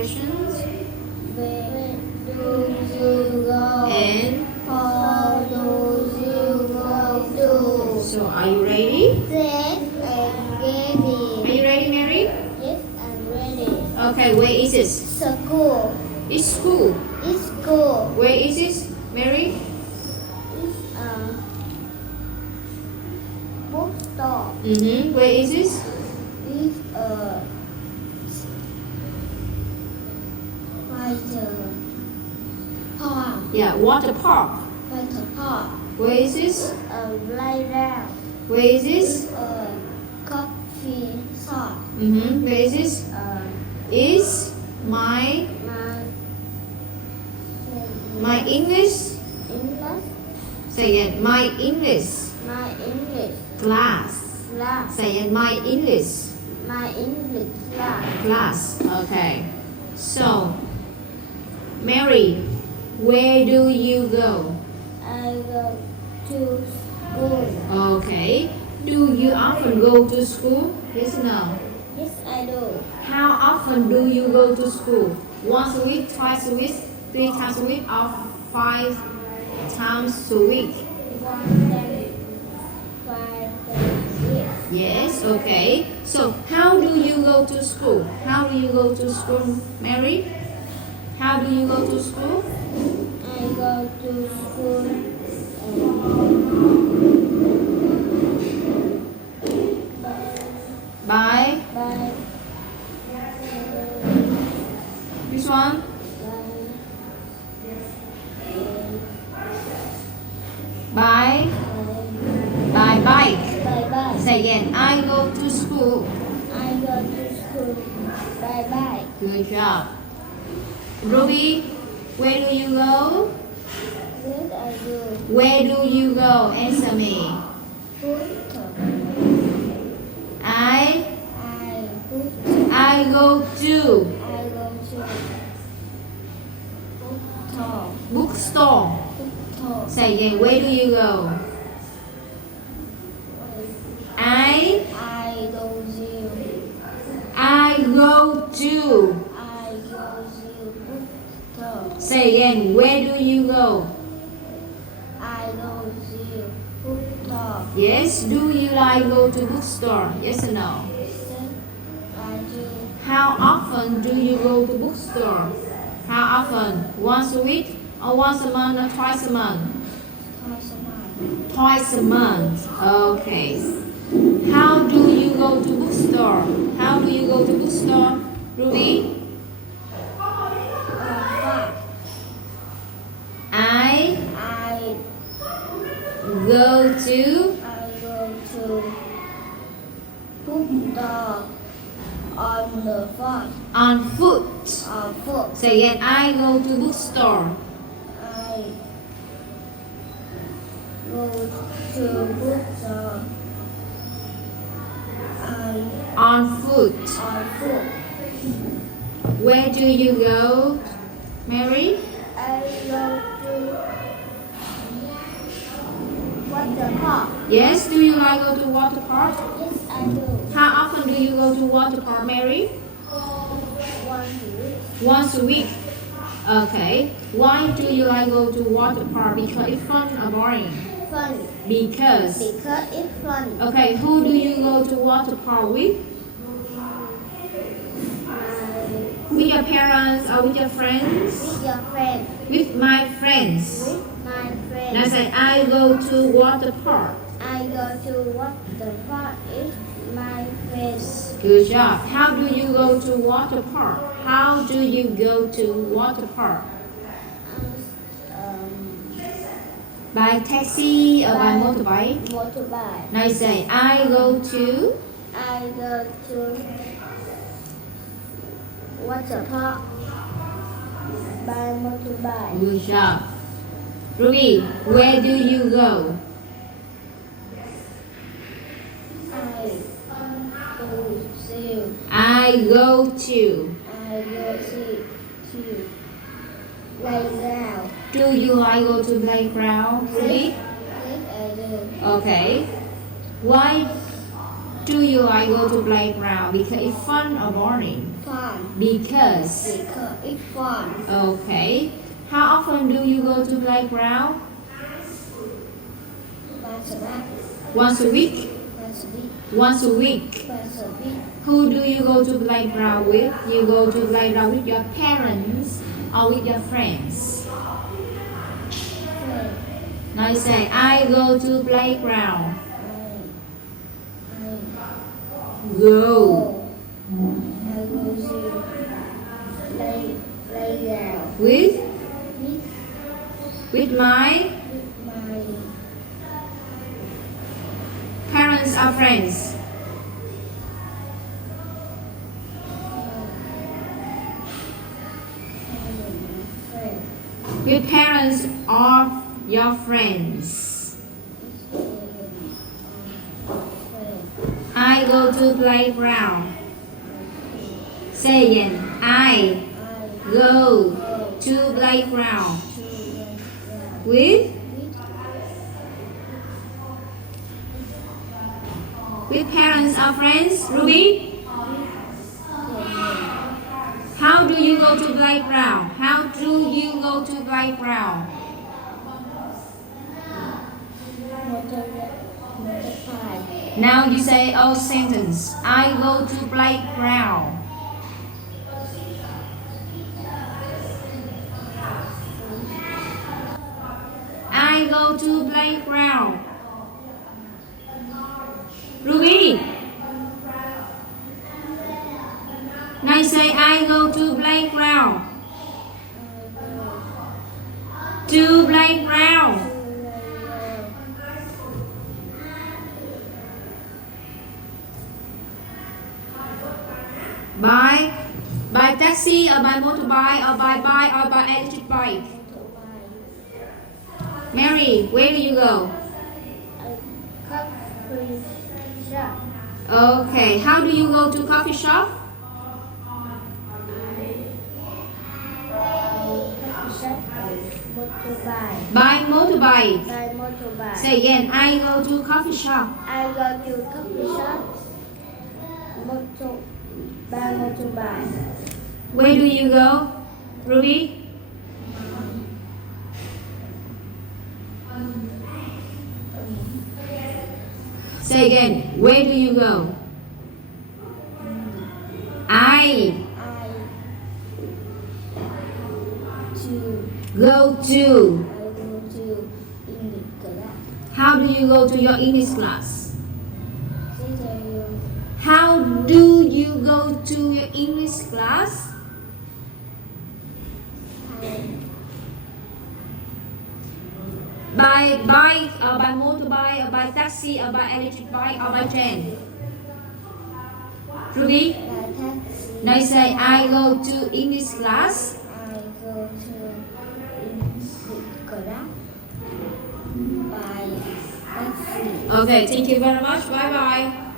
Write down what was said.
questions. Where do you go? And How do you go to? so, are you ready? Yes, I'm ready. Are you ready, Mary? Yes, I'm ready. Okay, where is it? School. It's school. It's school. Where is it, Mary? It's a bookstore. Where is it? It's a park. Yeah, water park. Water park. Where is it? A playground. Where is it? It's a coffee shop. Where is it? Is my English? English. Say it. My English My English class. class. Say it. My English My English class. class. Okay. So, Mary, where do you go? I go to school. Okay. Do you often go to school? Yes or no? Yes, I do. How often do you go to school? Once a week, twice a week, 3 times a week, or 5 times a week? 1 day, 5 days. Yes, okay. So, how do you go to school? How do you go to school, Mary? How do you go to school? I go to school. By By which one? By bike. Bye. Say again. I go to school. I go to school. Bye. Good job. Ruby, where do you go? Yes, I do. Where do you go? Answer me. Good. I Good. I go to I go to bookstore. bookstore. Bookstore. Say again. Where do you go? I go to. I go to. I go to bookstore. Say again. Where do you go? I go to bookstore. Yes. Do you like go to bookstore? Yes or no? Yes, I do. How often do you go to bookstore? How often? Once a week, or once a month, or twice a month? Twice a month. Twice a month. Okay. How do you go to bookstore? How do you go to bookstore, Ruby? But I I go to go to bookstore on the phone. on foot. Foot. Say again. I go to bookstore I go to bookstore on foot. on foot. Where do you go, Mary? I go to water park. Yes. Do you like go to water park? Yes, I do. How often do you go to water park, Mary? 1 week. Once a week. Okay. Why do you like go to water park? Because it's fun or boring? Fun. Because. Because it's fun. Okay. Who do you go to water park with? With your parents or with your friends? With your friend. With my friends. With my friend. Now say I go to water park. I go to water park with my friends. Good job. How do you go to water park? How do you go to water park? By taxi or by motorbike? Motorbike. Now you say I go to I go to water park by motorbike. Good job. Ruby, where do you go? I go to I go to. playground. Do you like go to playground, Ruby? Yes, I do. Okay. Why do do you like go to playground? Because it's fun or boring? Fun. Because. Because it's fun. Okay. How often do you go to playground? Once a week. Once a week. Once a week. Once a week. Once a week. Who do you go to playground with? You go to playground with your parents or with your friends? Friend. Now you say, I go to playground. Go. I go to playground With with my my parents or friends. friend. With parents or your friends. I go to playground. Say again. I go to playground. With parents or friends. Ruby, how do you go to playground? How do you go to playground? Now you say a sentence. I go to playground. I go to playground. Ruby. Now say I go to playground. To playground. By taxi or by motorbike or by bike or by electric bike. Mary, where do you go? Coffee shop. Okay, how do you go to coffee shop? Motorbike. By motorbike. By motorbike. Say again, I go to coffee shop. I go to coffee shop. By motorbike. Where do you go, Ruby? Say again, where do you go? I go to. English class. How do you go to your English class? How do you go to your English class? By bike or by motorbike or by taxi or by electric bike or by train? Ruby? By taxi. Now you say I go to English class. I go to English class. By taxi. Okay, thank you very much. Bye bye.